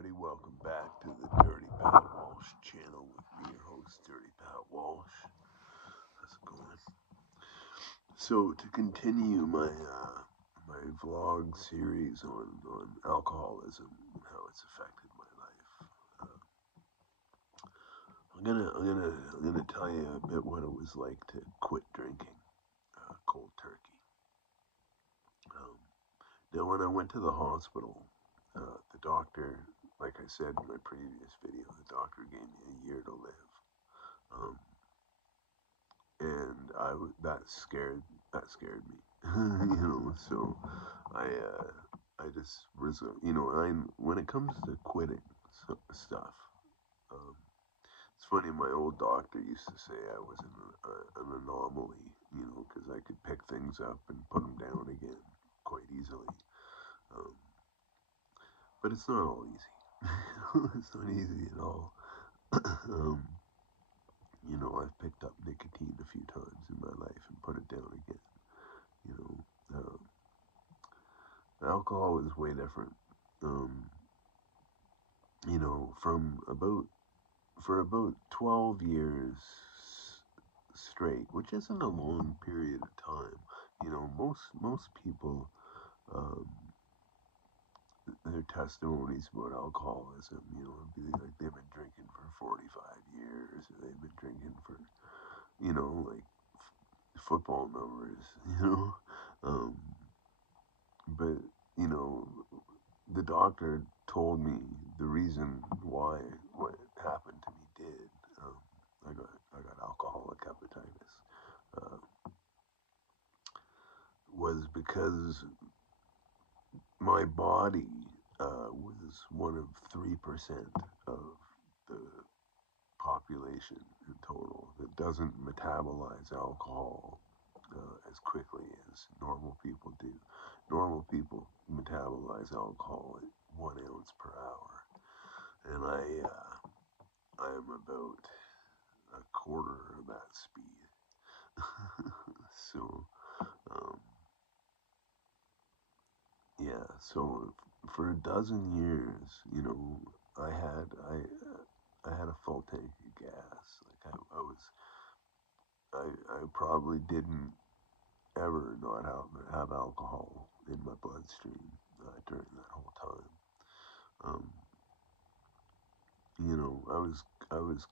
everybody. Welcome back to the Dirty Pat Walsh channel with me, your host, Dirty Pat Walsh. How's it going? So, to continue my vlog series on alcoholism and how it's affected my life, I'm gonna tell you a bit what it was like to quit drinking cold turkey. Now, when I went to the hospital, the doctor, like I said in my previous video, the doctor gave me a year to live, and that scared me, So I just when it comes to quitting stuff, it's funny. My old doctor used to say I was an anomaly, because I could pick things up and put them down again quite easily. But it's not all easy. It's not easy at all. I've picked up nicotine a few times in my life and put it down again. Alcohol is way different. For about 12 years straight, which isn't a long period of time. Most people, their testimonies about alcoholism, would be like they've been drinking for 45 years, or they've been drinking for, like football numbers, but, the doctor told me the reason why what happened to me did. I got alcoholic hepatitis. Was because my body was one of 3% of the population in total that doesn't metabolize alcohol as quickly as normal people do. Normal people metabolize alcohol at 1 ounce per hour, and I am about a quarter of that speed. So, so for a dozen years, I had a full tank of gas. Like I probably didn't ever not have alcohol in my bloodstream during that whole time. I was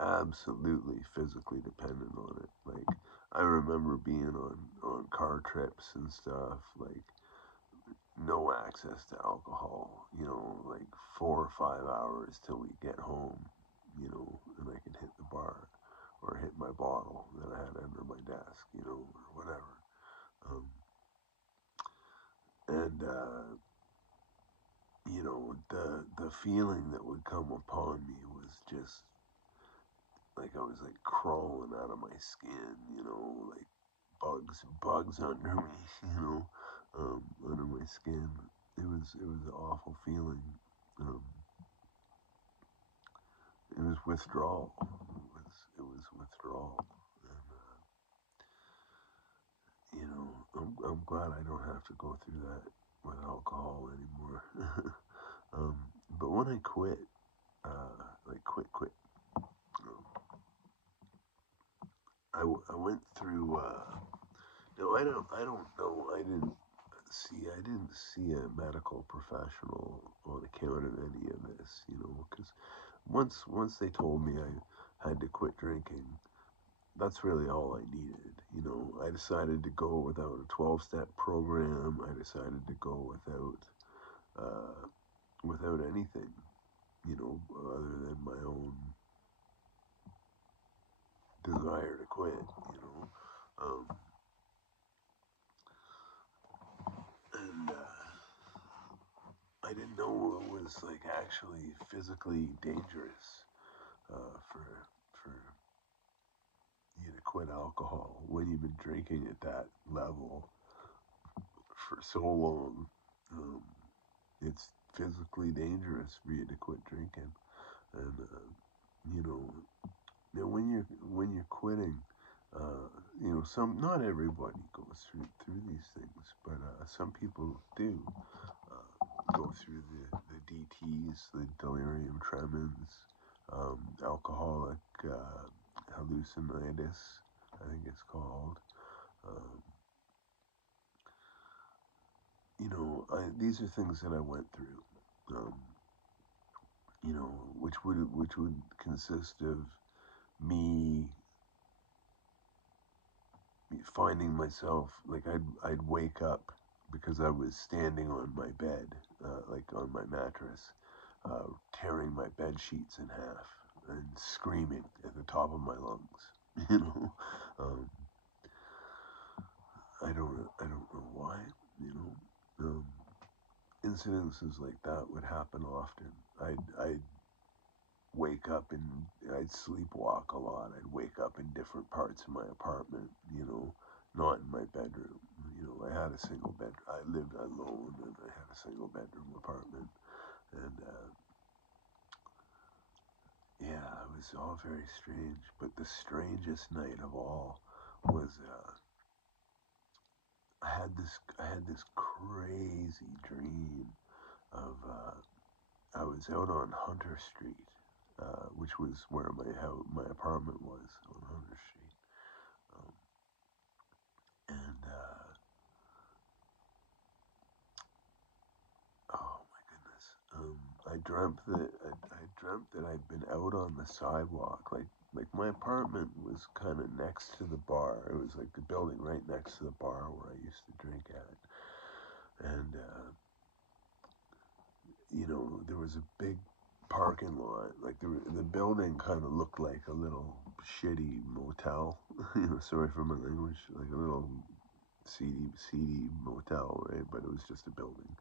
absolutely physically dependent on it. Like, I remember being on car trips and stuff, like, no access to alcohol, like 4 or 5 hours till we get home, and I could hit the bar or hit my bottle that I had under my desk, or whatever. The feeling that would come upon me was just like I was like crawling out of my skin, like bugs under me, under my skin. It was an awful feeling. It was withdrawal. It was withdrawal, and I'm glad I don't have to go through that with alcohol anymore. But when I quit, quit. I went through. No, I don't know. I didn't see a medical professional on account of any of this. Because once they told me I had to quit drinking, that's really all I needed. I decided to go without a 12-step program. I decided to go without anything, other than my own desire to quit, and I didn't know it was like actually physically dangerous for you to quit alcohol when you've been drinking at that level for so long. It's physically dangerous for you to quit drinking, and now when you're quitting, not everybody goes through these things, but some people do go through the DTs, the Delirium Tremens, alcoholic hallucinitis, I think it's called. Um, these are things that I went through. Which would consist of me finding myself, like I'd wake up because I was standing on my bed, like on my mattress, tearing my bed sheets in half and screaming at the top of my lungs. You know, um, I don't know why. You know, incidences like that would happen often. I'd wake up and I'd sleepwalk a lot. I'd wake up in different parts of my apartment, not in my bedroom. I had a single bed. I lived alone and I had a single bedroom apartment. And yeah, it was all very strange. But the strangest night of all was I had this crazy dream of I was out on Hunter Street, which was where my apartment was on Hunter Street, and oh my goodness, I dreamt that I'd been out on the sidewalk, like my apartment was kind of next to the bar. It was like the building right next to the bar where I used to drink at, and there was a big parking lot. Like the building kind of looked like a little shitty motel. Sorry for my language. Like a little seedy motel, right? But it was just a building.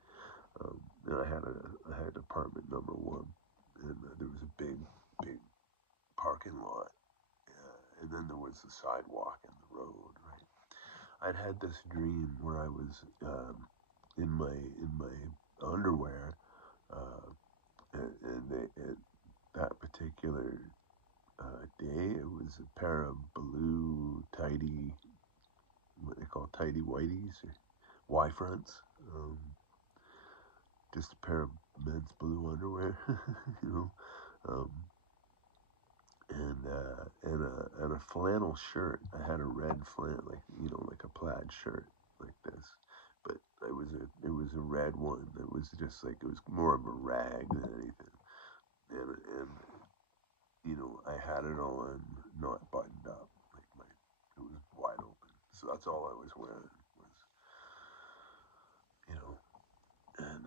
And I had apartment number one, and there was a big parking lot, and then there was the sidewalk and the road, right? I'd had this dream where I was in my underwear, uh, and that particular day, it was a pair of blue tidy, what they call tidy whities, or Y fronts, just a pair of men's blue underwear, you know, um, and a flannel shirt. I had a red flannel, like a plaid shirt like this, but it was a red one. It was just like it was more of a rag than anything, and I had it on, not buttoned up, it was wide open. So that's all I was wearing was, you know, and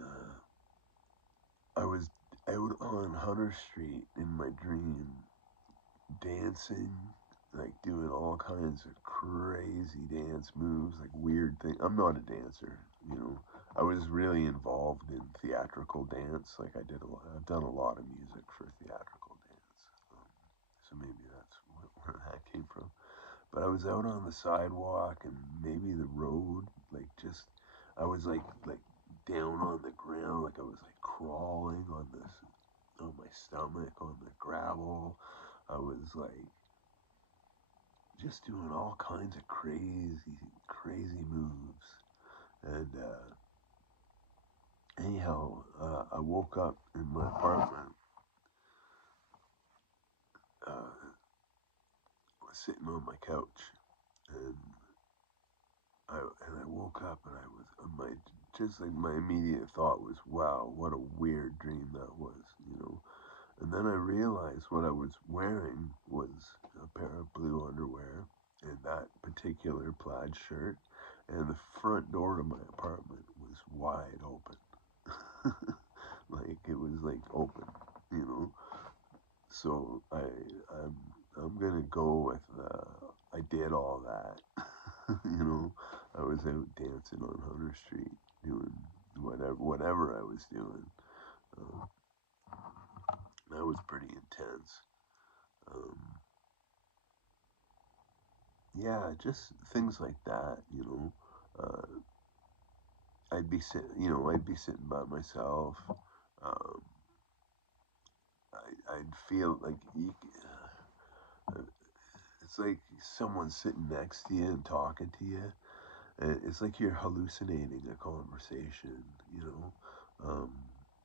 I was out on Hunter Street in my dream, dancing, like doing all kinds of crazy dance moves, like weird things. I'm not a dancer. I was really involved in theatrical dance. Like I've done a lot of music for theatrical dance. So maybe that's where that came from. But I was out on the sidewalk and maybe the road, I was like down on the ground, like I was like crawling on my stomach, on the gravel. I was like just doing all kinds of crazy moves. And anyhow, I woke up in my apartment, sitting on my couch, and I woke up and I was my immediate thought was, wow, what a weird dream that was. And then I realized what I was wearing was a pair of blue underwear and that particular plaid shirt, and the front door to my apartment was wide open. Like it was like open. So I'm gonna go with I did all that. I was out dancing on Hunter Street doing whatever I was doing. Uh, that was pretty intense. Um, yeah, just things like that. I'd be sitting by myself. Um, I'd feel like it's like someone sitting next to you and talking to you. And it's like you're hallucinating a conversation. Um,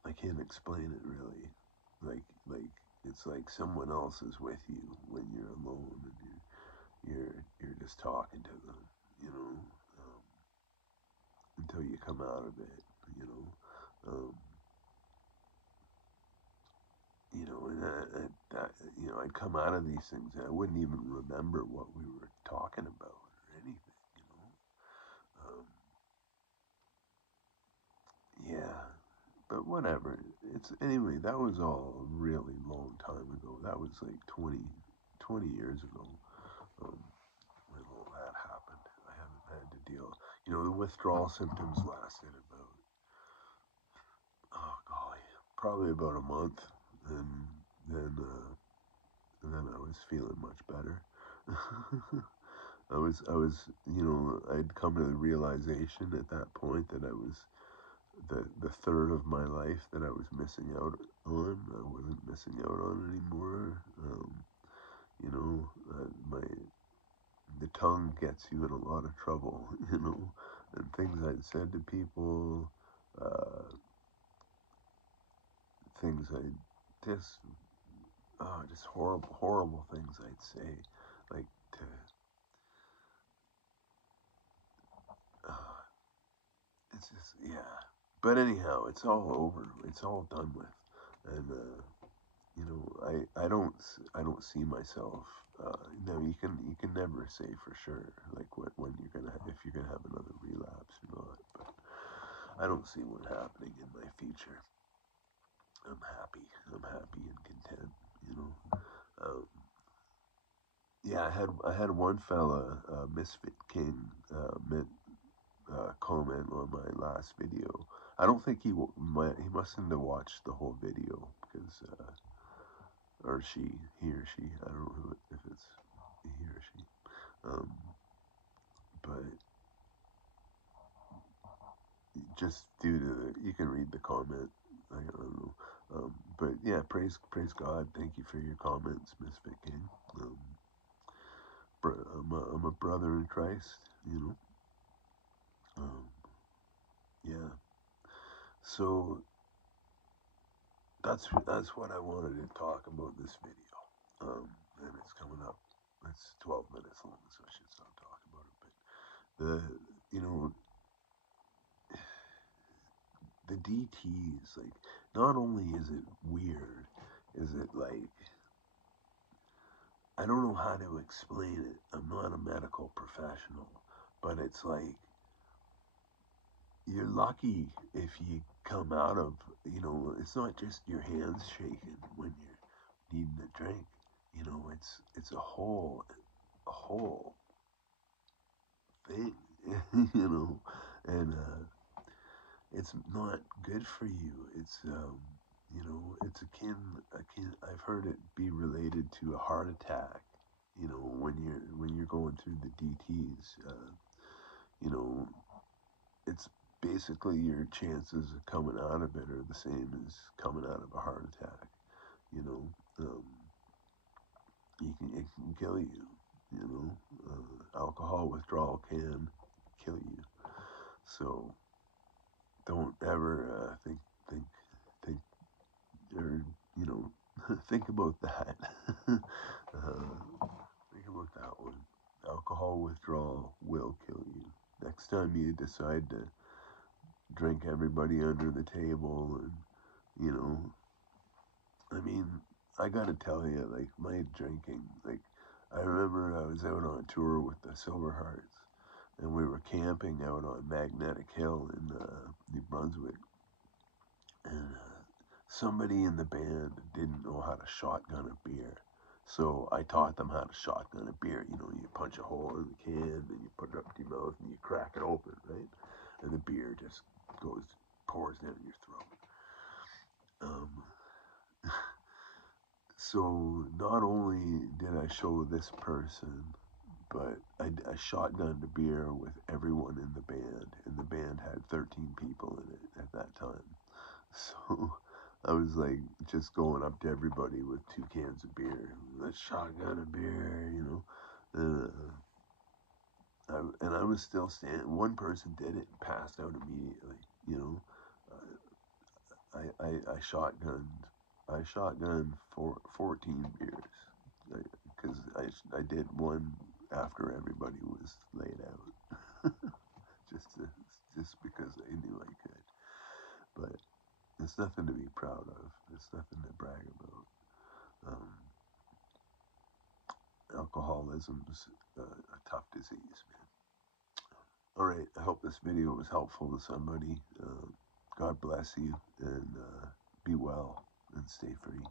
like can't explain it really. Like it's like someone else is with you when you're alone and you're just talking to them, you know, um, until you come out of it, you know. And I'd come out of these things and I wouldn't even remember what we were talking about or anything, you know. Yeah, but whatever. It's anyway. That was all a really long time ago. That was like 20 years ago. Um, when all that happened, I haven't had to deal. The withdrawal symptoms lasted about, oh golly, probably about a month, and then I was feeling much better. I'd come to the realization at that point that I was the third of my life that I was missing out on. I wasn't missing out on anymore. My the tongue gets you in a lot of trouble, and things I'd said to people, uh, things I just horrible things I'd say, like to, uh, it's just, yeah. But anyhow, it's all over. It's all done with, and I don't see myself. No, you can never say for sure, like when you're gonna if you're gonna have another relapse or not. But I don't see one happening in my future. I'm happy. I'm happy and content. You know. Um, yeah, I had one fella, Misfit King, comment on my last video. I don't think he mustn't have watched the whole video because or he or she. I don't know if it's he or she. Um, but just due to you can read the comment. I don't know. But yeah, praise God. Thank you for your comments, Miss Vicky. Um, I'm a brother in Christ. You know. Um, yeah. So that's what I wanted to talk about this video. And it's coming up. It's 12 minutes long, so I should stop talking about it. But you know, the DTs, like, not only is it weird, is it like, I don't know how to explain it. I'm not a medical professional, but it's like, you're lucky if you come out of, it's not just your hands shaking when you're needing a drink. It's a whole thing, and it's not good for you. It's akin. I've heard it be related to a heart attack. When you're going through the DTS, you know, it's basically your chances of coming out of it are the same as coming out of a heart attack. You know, um, it can kill you. Alcohol withdrawal can kill you. So don't ever think think or think about that. Think about that one. Alcohol withdrawal will kill you. Next time you decide to drink everybody under the table, and you know, I mean, I gotta tell you, like, my drinking, like, I remember I was out on tour with the Silver Hearts, and we were camping out on Magnetic Hill in New Brunswick, and somebody in the band didn't know how to shotgun a beer. So I taught them how to shotgun a beer. You punch a hole in the can, and you put it up to your mouth, and you crack it open, right? And the beer just pours down your throat. Um, so not only did I show this person, but I shotgunned a beer with everyone in the band, and the band had 13 people in it at that time. So I was like just going up to everybody with 2 cans of beer. Let's shotgun a beer, And, I was still standing. One person did it and passed out immediately. I shotgunned for 14 beers because I did one after everybody was laid out, just to, just because I knew I could. But it's nothing to be proud of. It's nothing to brag about. Alcoholism's a tough disease, man. All right, I hope this video was helpful to somebody. God bless you, and be well and stay free.